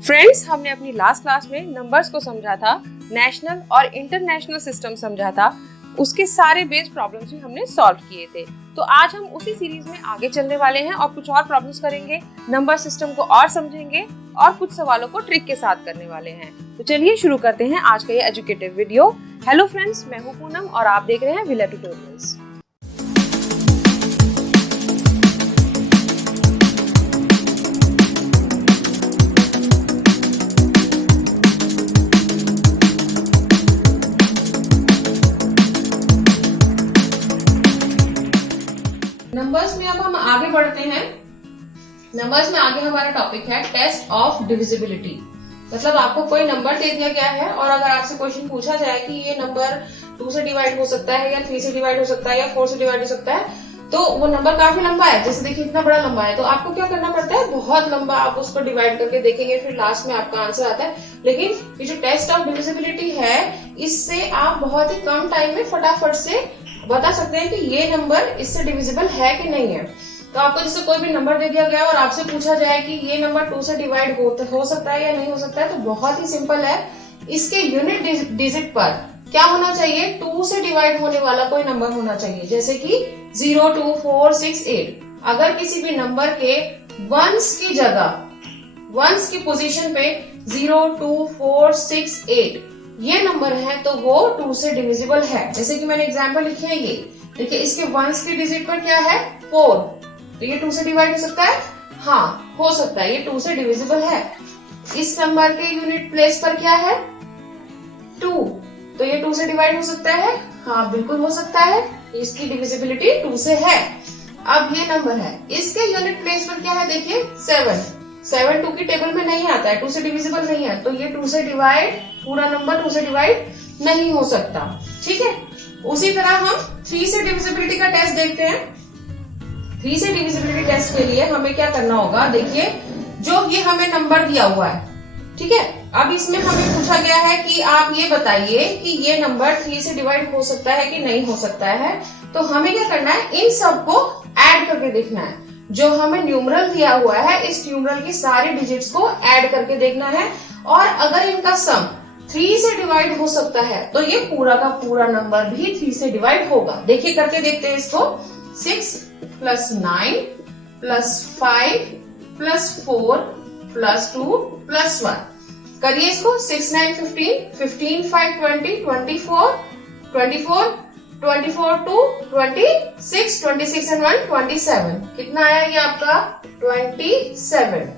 Friends, हमने अपनी last class में नंबर्स को समझा था, नेशनल और इंटरनेशनल सिस्टम समझा था, उसके सारे बेस प्रॉब्लम्स भी हमने सॉल्व किए थे। तो आज हम उसी सीरीज में आगे चलने वाले हैं और कुछ और प्रॉब्लम्स करेंगे, नंबर सिस्टम को और समझेंगे और कुछ सवालों को ट्रिक के साथ करने वाले हैं। तो चलिए शुरू करते हैं आज का ये एजुकेटिव वीडियो। हेलो फ्रेंड्स, मैं हूं पूनम और आप देख रहे हैं विला ट्यूटोरियल्स। नंबर्स में अब हम आगे बढ़ते हैं। नंबर्स में आगे हमारा टॉपिक है टेस्ट ऑफ डिविजिबिलिटी। मतलब आपको कोई नंबर दे दिया गया है और अगर आपसे क्वेश्चन पूछा जाए कि ये नंबर 2 से डिवाइड हो सकता है या 3 से डिवाइड हो सकता है या 4 से डिवाइड हो सकता है, तो वो नंबर काफी लंबा है, जैसे देखिए इतना बड़ा लंबा है, तो आपको क्या करना पड़ता है, बहुत लंबा आप उसको डिवाइड करके देखेंगे, फिर लास्ट में आपका आंसर आता है। लेकिन ये जो टेस्ट ऑफ डिविजिबिलिटी है, इससे आप बहुत ही कम टाइम में फटाफट से बता सकते हैं कि ये नंबर इससे डिविजिबल है कि नहीं है। तो आपको जैसे कोई भी नंबर दे दिया गया और आपसे पूछा जाए कि ये नंबर 2 से डिवाइड हो सकता है या नहीं हो सकता है, तो बहुत ही सिंपल है। इसके यूनिट डिजिट पर क्या होना चाहिए, 2 से डिवाइड होने वाला कोई नंबर होना चाहिए, जैसे कि 0, 2, 4, 6, 8। अगर किसी भी नंबर के वंस की जगह, वंस की पोजीशन पे 0, 2, 4, 6, 8 ये नंबर है, तो वो 2 से डिविजिबल है। जैसे कि मैंने एग्जांपल लिखे है, ये देखिए, इसके वंस की डिजिट पर क्या है, 4, तो ये 2 से डिवाइड हो सकता है, हाँ हो सकता है, ये 2 से डिविजिबल है। इस नंबर के यूनिट प्लेस पर क्या है, 2, तो ये 2 से डिवाइड हो सकता है, हाँ बिल्कुल हो सकता है, इसकी डिविजिबिलिटी 2 से है। अब ये नंबर है, इसके यूनिट प्लेस पर क्या है, देखिए 7 2 की टेबल में नहीं आता है, 2 से डिविजिबल नहीं है, तो ये 2 से डिवाइड, पूरा नंबर 2 से डिवाइड नहीं हो सकता। ठीक है, उसी तरह हम 3 से डिविजिबिलिटी का टेस्ट देखते हैं। 3 से डिविजिबिलिटी टेस्ट के लिए हमें क्या करना होगा, देखिए जो ये हमें नंबर दिया हुआ है, ठीक है, अब इसमें हमें पूछा गया है कि आप ये बताइए कि ये नंबर 3 से डिवाइड हो सकता है कि नहीं हो सकता है। तो हमें क्या करना है, इन सबको ऐड करके देखना है। जो हमें न्यूमरल दिया हुआ है, इस न्यूमरल की सारी डिजिट्स को ऐड करके देखना है, और अगर इनका सम 3 से डिवाइड हो सकता है, तो ये पूरा का पूरा नंबर भी 3 से डिवाइड होगा। देखिए करके देखते हैं इसको। 6 + 9 + 5 + 4 + 2 + 1 करिए इसको। 6 9 15, 15 5 20, 24 24 24 2 26, 26 and 1 27, कितना आया ये आपका 27।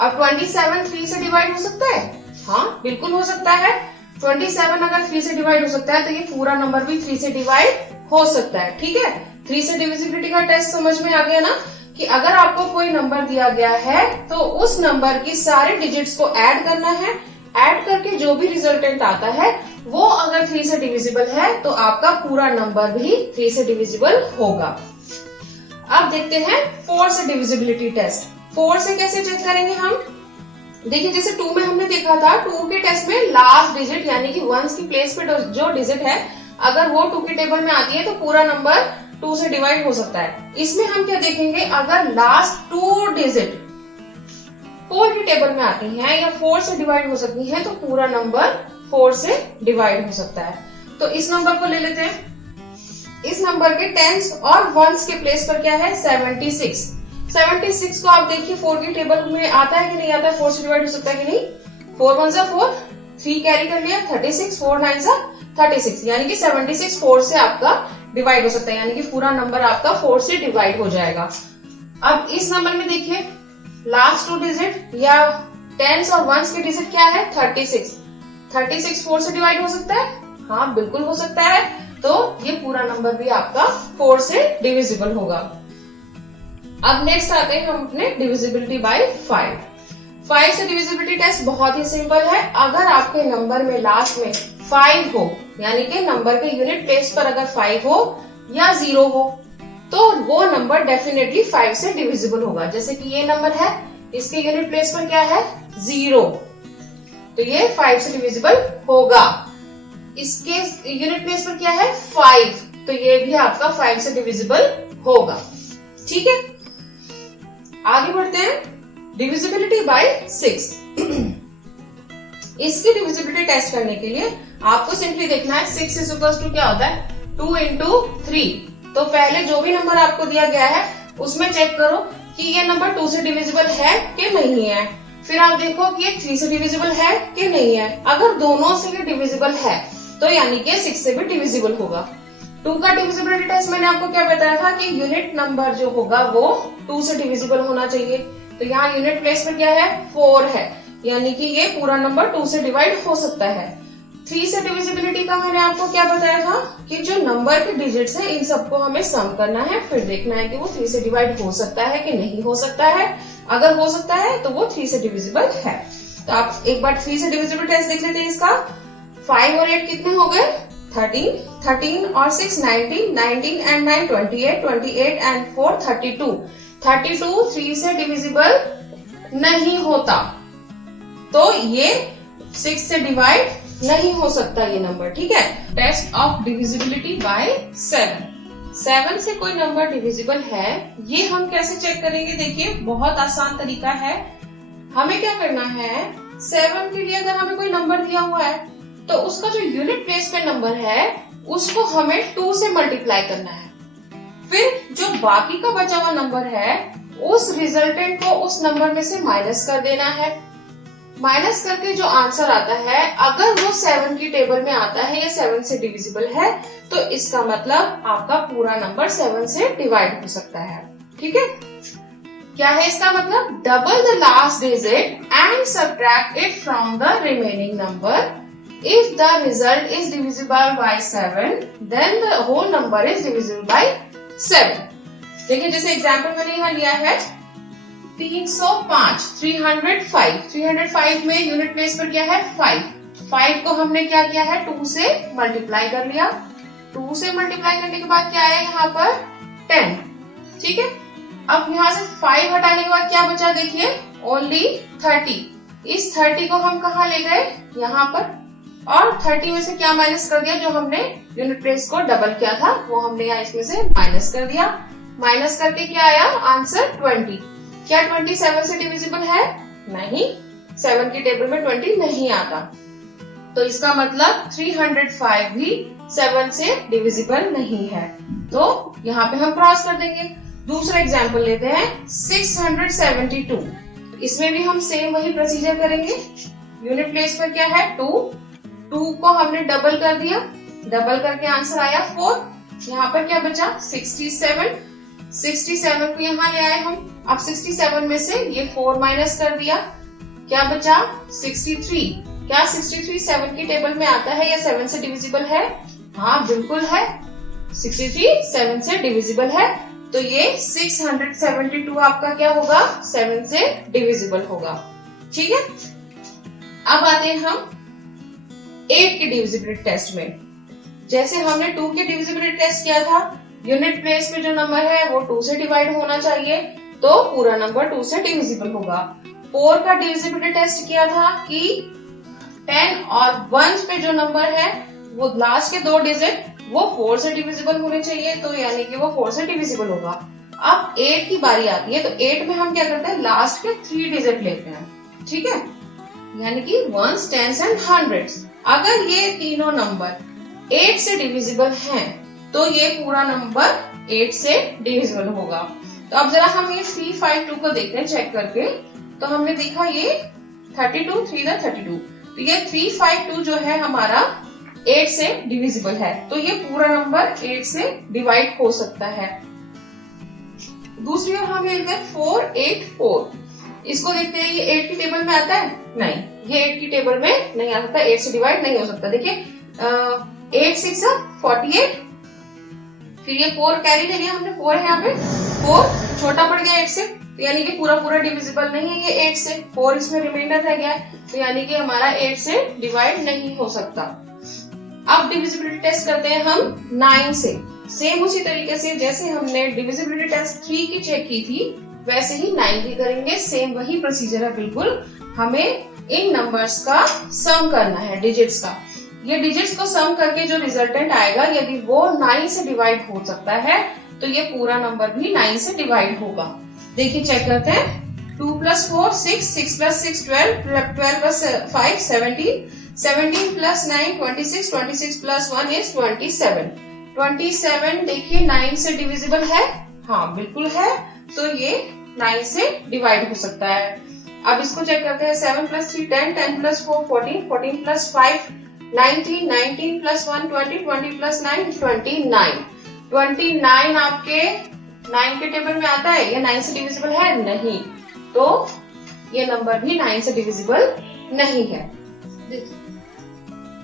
अब 27 3 से डिवाइड हो सकता है, हाँ बिल्कुल हो सकता है। 27 अगर 3 से डिवाइड हो सकता है, तो ये पूरा नंबर भी 3 से डिवाइड हो सकता है। ठीक है, 3 से डिविजिबिलिटी का टेस्ट समझ में आ गया ना, कि अगर आपको कोई नंबर दिया गया है तो उस नंबर की सारे डिजिट्स को ऐड करना है, ऐड करके जो भी रिजल्टेंट आता है वो अगर 3 से डिविजिबल है, तो आपका पूरा नंबर भी 3 से डिविजिबल होगा। अब देखते हैं 4 से डिविजिबिलिटी टेस्ट। 4 से कैसे चेक करेंगे हम, देखिए जैसे 2 में हमने देखा था, 2 के टेस्ट में लास्ट डिजिट यानी कि वंस की प्लेस पे जो डिजिट है, अगर वो 2 की टेबल में आती है तो पूरा नंबर 2 से डिवाइड हो सकता है। इसमें हम क्या देखेंगे, अगर लास्ट 2 डिजिट 4 की टेबल में आती हैं या 4 से डिवाइड हो सकती हैं, तो पूरा नंबर 4 से डिवाइड हो सकता है। तो इस नंबर को ले लेते हैं। इस नंबर के टेंस और वंस के प्लेस पर क्या है, 76। 76 को आप देखिए 4 की टेबल में आता है कि नहीं आता है, 4 से डिवाइड हो सकता है कि नहीं। 4 1 4, 3 कैरी कर लिया, 36, 4 9 36, यानी कि 76 4 से आपका डिवाइड हो सकता है, यानी कि पूरा नंबर आपका 4 से डिवाइड हो जाएगा। अब इस नंबर में देखिए लास्ट 2 डिजिट या टेंस और वंस के डिजिट क्या है, 36। 36 4 से डिवाइड हो सकता है, हाँ बिल्कुल हो सकता है, तो ये पूरा नंबर भी आपका 4 से डिविजिबल होगा। अब नेक्स्ट आते हैं हम अपने डिविजिबिलिटी बाय 5। 5 से डिविजिबिलिटी टेस्ट बहुत ही सिंपल है। अगर आपके नंबर में लास्ट में 5 हो, यानी कि नंबर के यूनिट प्लेस पर अगर 5 हो या 0 हो, तो वो नंबर डेफिनेटली 5 से डिविजिबल होगा। जैसे कि ये नंबर है, इसके यूनिट प्लेस पर क्या है, 0, तो ये 5 से डिविजिबल होगा। इसके यूनिट प्लेस पर क्या है, 5, तो ये भी आपका 5 से डिविजिबल होगा। ठीक है, आगे बढ़ते हैं। Divisibility bye 6। इसकी डिविजिबिलिटी टेस्ट करने के लिए आपको सिंपली देखना है 6 इज इक्वल टू क्या होता है 2 इंटू 3। तो पहले जो भी नंबर आपको दिया गया है उसमें चेक करो कि ये नंबर 2 से डिविजिबल है कि नहीं है। फिर आप देखो कि ये 3 से डिविजिबल है कि नहीं है। अगर दोनों से ये डिविजिबल है तो यानी कि 6 से भी डिविजिबल होगा। 2 का डिविजिबिलिटी टेस्ट मैंने आपको क्या बताया था कि यूनिट नंबर जो होगा वो 2 से डिविजिबल होना चाहिए। तो यहाँ यूनिट प्लेस पर क्या है 4 है, यानी कि ये पूरा नंबर 2 से डिवाइड हो सकता है। 3 से डिविजिबिलिटी का मैंने आपको क्या बताया था कि जो नंबर के डिजिट्स है इन सबको हमें सम करना है, फिर देखना है कि वो 3 से डिवाइड हो सकता है कि नहीं हो सकता है। अगर हो सकता है तो वो 3 से डिविजिबल है। तो आप एक बार 3 से डिविजिबल टेस्ट देख लेते हैं इसका। 5 और 8 कितने हो गए 13, 13 और 6 19, 19 एंड 9 28, 28 एंड 4 32, 32 3 से डिविजिबल नहीं होता, तो ये 6 से डिवाइड नहीं हो सकता ये नंबर। ठीक है। टेस्ट ऑफ डिविजिबिलिटी बाय 7 से कोई नंबर डिविजिबल है ये हम कैसे चेक करेंगे? देखिए बहुत आसान तरीका है। हमें क्या करना है 7 के लिए अगर हमें कोई नंबर दिया हुआ है तो उसका जो यूनिट प्लेस पे नंबर है उसको हमें 2 से मल्टीप्लाई करना है। फिर जो बाकी का बचा हुआ नंबर है उस रिजल्टेंट को उस नंबर में से माइनस कर देना है। माइनस करके जो आंसर आता है अगर वो 7 की टेबल में आता है या 7 से डिविजिबल है तो इसका मतलब आपका पूरा नंबर 7 से डिवाइड हो सकता है। ठीक है। क्या है इसका मतलब? Double the last digit and subtract it from the remaining number. If the result is divisible by 7, then the whole number is divisible by 7. देखिए जैसे एग्जाम्पल मैंने यहाँ लिया है 305, 305 में यूनिट प्लेस पर क्या है 5 को हमने क्या किया है 2 से मल्टीप्लाई कर लिया। 2 से मल्टीप्लाई करने के बाद क्या आया यहाँ पर 10। ठीक है। अब यहाँ से 5 हटाने के बाद क्या बचा देखिए ओनली 30। इस 30 को हम कहाँ ले गए यहाँ पर, और 30 में से क्या माइनस कर दिया, जो हमने यूनिट प्लेस को डबल किया था वो हमने यहाँ इसमें से माइनस कर दिया। माइनस करके क्या आया आंसर 20। क्या 20 7 से डिविजिबल है? नहीं, 7 की टेबल में 20 नहीं आता। तो इसका मतलब 305 भी 7 से डिविजिबल नहीं है। तो यहाँ पे हम क्रॉस कर देंगे। दूसरा एग्जाम्पल लेते हैं 672। इसमें भी हम सेम वही प्रोसीजर करेंगे। यूनिट प्लेस पर क्या है 2 को हमने डबल कर दिया, डबल करके आंसर आया 4। यहाँ पर क्या बचा 67 को यहाँ ले आए हम। अब 67 में से ये 4 माइनस कर दिया, क्या बचा 63। क्या 63 7 की टेबल में आता है या 7 से डिविजिबल है? हाँ बिल्कुल है, 63 7 से डिविजिबल है। तो ये 672 आपका क्या होगा 7 से डिविजिबल होगा। ठीक है। अब आते हैं हम 8 की डिविजिबिलिटी टेस्ट में। जैसे हमने 2 की डिविजिबिलिटी टेस्ट किया था, यूनिट प्लेस में जो नंबर है वो 2 से डिवाइड होना चाहिए, तो पूरा नंबर 2 से डिविजिबल होगा। 4 का डिविजिबिलिटी टेस्ट किया था कि 10 और 1 पे जो नंबर है वो लास्ट के 2 डिजिट वो 4 से डिविजिबल होने चाहिए, तो यानी कि वो 4 से डिविजिबल होगा। अब 8 की बारी आती है, तो 8 में हम क्या करते हैं लास्ट के 3 डिजिट लेते हैं। ठीक है। यानी कि 1s, 10s एंड 100s। अगर ये तीनों नंबर 8 से डिविजिबल हैं, तो ये पूरा नंबर 8 से डिविजिबल होगा। तो अब जरा हम ये 352 को देखते हैं चेक करके। तो हमने देखा ये 32, 3 32, तो ये 352 जो है हमारा 8 से डिविजिबल है, तो ये पूरा नंबर 8 से डिवाइड हो सकता है। दूसरी ओर हम लेते हैं 484। इसको देखते हैं, ये 8 की टेबल में आता है? नहीं, ये 8 की टेबल में नहीं आ सकता, 8 से डिवाइड नहीं हो सकता। देखिए 8 6 48, फिर ये 4 कैरी ले लिया हमने, 4 है यहाँ पे, 4 छोटा पड़ गया 8 से, तो यानी कि पूरा डिविजिबल नहीं है ये 8 से। 4 इसमें रिमाइंडर रह गया, तो यानी कि हमारा 8 से डिवाइड नहीं हो सकता। अब डिविजिबिलिटी टेस्ट करते हैं हम 9 से। सेम उसी तरीके से जैसे हमने डिविजिबिलिटी टेस्ट 3 की चेक की थी, वैसे ही 9 की करेंगे। सेम वही प्रोसीजर है बिल्कुल। हमें इन नंबर्स का सम करना है, डिजिट्स का। ये डिजिट्स को सम करके जो रिजल्टेंट आएगा, यदि वो 9 से डिवाइड हो सकता है, तो ये पूरा नंबर भी 9 से डिवाइड होगा। देखिए चेक करते हैं। 2 plus 4 6, 6 plus 6 12, 12 plus 5 17, 17 plus 9 26, 26 plus 1 is 27. 27 देखिए 9 से डिविजिबल है, हाँ बिल्कुल है, तो ये 9 से डिवाइड हो सकता है। अब इसको चेक करते हैं। 7 plus 3 10, 10 plus 4 14, 14 plus 5 19, 19 plus 1 20, 20 plus 9 29. 29 आपके 9 के टेबल में आता है, ये 9 से डिविजिबल है नहीं, तो ये नंबर भी 9 से डिविजिबल नहीं है। देखिए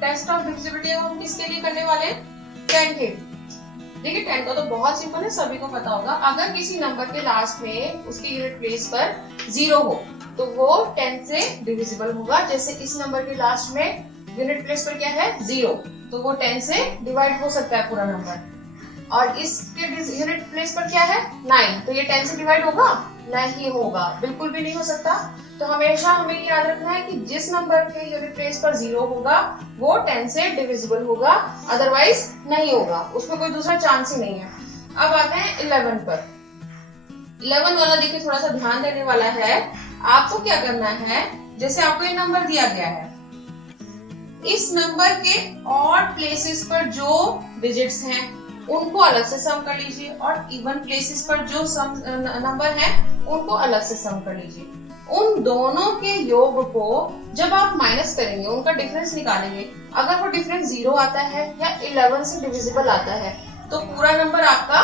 टेस्ट ऑफ डिविजिबिलिटी हम किसके लिए करने वाले हैं? 10 के। देखिए 10 का तो बहुत सिंपल है, सभी को पता होगा। अगर किसी नंबर के लास्ट में उसकी यूनिट प्लेस पर 0 हो तो वो 10 से डिविजिबल होगा। जैसे इस नंबर के लास्ट में यूनिट प्लेस पर क्या है? 0, तो वो 10 से डिवाइड हो सकता है पूरा नंबर। और इसके यूनिट प्लेस पर क्या है? 9, तो ये 10 से डिवाइड होगा? नहीं होगा, बिल्कुल भी नहीं हो सकता। तो हमेशा हमें याद रखना है कि जिस नंबर के यूनिट प्लेस पर 0 होगा वो 10 से डिविजिबल होगा, अदरवाइज नहीं होगा, उसमें कोई दूसरा चांस ही नहीं है। अब आते हैं 11 पर। 11 वाला देखिए थोड़ा सा ध्यान देने वाला है। आपको क्या करना है, जैसे आपको ये नंबर दिया गया है, इस नंबर के ऑड प्लेसेस पर जो डिजिट्स हैं उनको अलग से सम कर लीजिए, और इवन प्लेसेस पर जो सम नंबर है उनको अलग से सम कर लीजिए। उन दोनों के योग को जब आप माइनस करेंगे, उनका डिफरेंस निकालेंगे, अगर वो डिफरेंस 0 आता है या 11 से डिविजिबल आता है तो पूरा नंबर आपका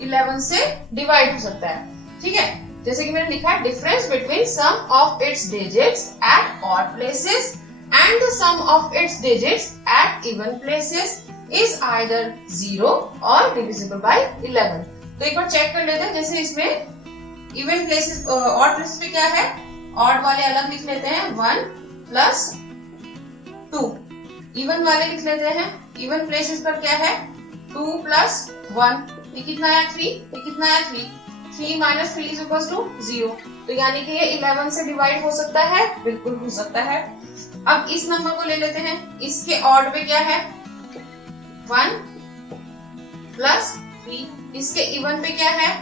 11 से डिवाइड हो सकता है। ठीक है, जैसे कि मैंने लिखा है difference between sum of its digits at odd places and the sum of its digits at even places is either 0 और डिविजिबल बाय 11। तो एक बार चेक कर लेते हैं। जैसे इसमें इवन प्लेसेस, ऑड प्लेसेस पे क्या है, ऑड वाले अलग लिख लेते हैं 1 plus 2, इवन वाले लिख लेते हैं। इवन प्लेसेस पर क्या है? 2 plus 1, ये कितना आया? 3, ये कितना आया? 3, 3 minus 3 is equals to 0, तो यानी कि ये 11 से डिवाइड हो सकता है, बिल्कुल हो सकता है। अब इस नंबर को ले लेते हैं, इसके ऑड पे क्या है? 1 plus 3, इसके इवन पे क्या है?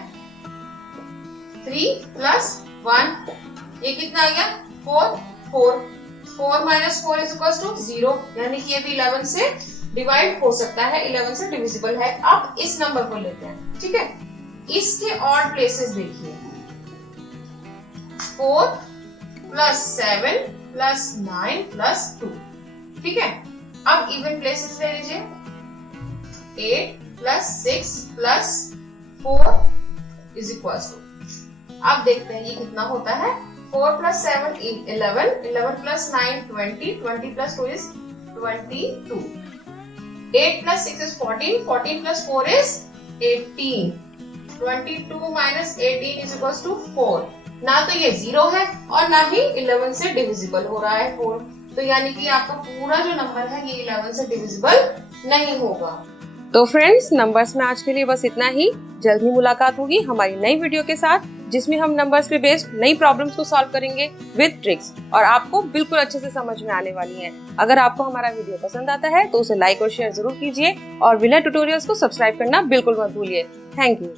3 plus 1, ये कितना आ गया? 4, 4 minus 4 is equals to 0, यानी कि ये भी 11 से डिवाइड हो सकता है, 11 से डिविजिबल है। अब इस नंबर को लेते हैं, ठीक है, इसके ऑड प्लेसेस देखिए, 4 plus 7 plus 9 plus 2, ठीक है। अब इवन प्लेसेस ले लीजिए, 8 plus 6 plus 4 is equals to, अब देखते हैं ये कितना होता है। 4 plus 7 11, 11 plus 9 20, 20 plus 2 is 22, 8 plus 6 is 14, 14 plus 4 is 18, 22 minus 18 is equals to 4। ना तो ये 0 है और ना ही 11 से डिविजिबल हो रहा है 4, तो यानी कि आपका पूरा जो नंबर है ये 11 से डिविजिबल नहीं होगा। तो फ्रेंड्स, नंबर्स में आज के लिए बस इतना ही। जल्द ही मुलाकात होगी हमारी नई वीडियो के साथ, जिसमें हम नंबर्स पे बेस्ड नई प्रॉब्लम्स को सॉल्व करेंगे विद ट्रिक्स, और आपको बिल्कुल अच्छे से समझ में आने वाली हैं। अगर आपको हमारा वीडियो पसंद आता है तो उसे लाइक और शेयर जरूर कीजिए, और विनर ट्यूटोरियल्स को सब्सक्राइब करना बिल्कुल मत भूलिए। Thank you.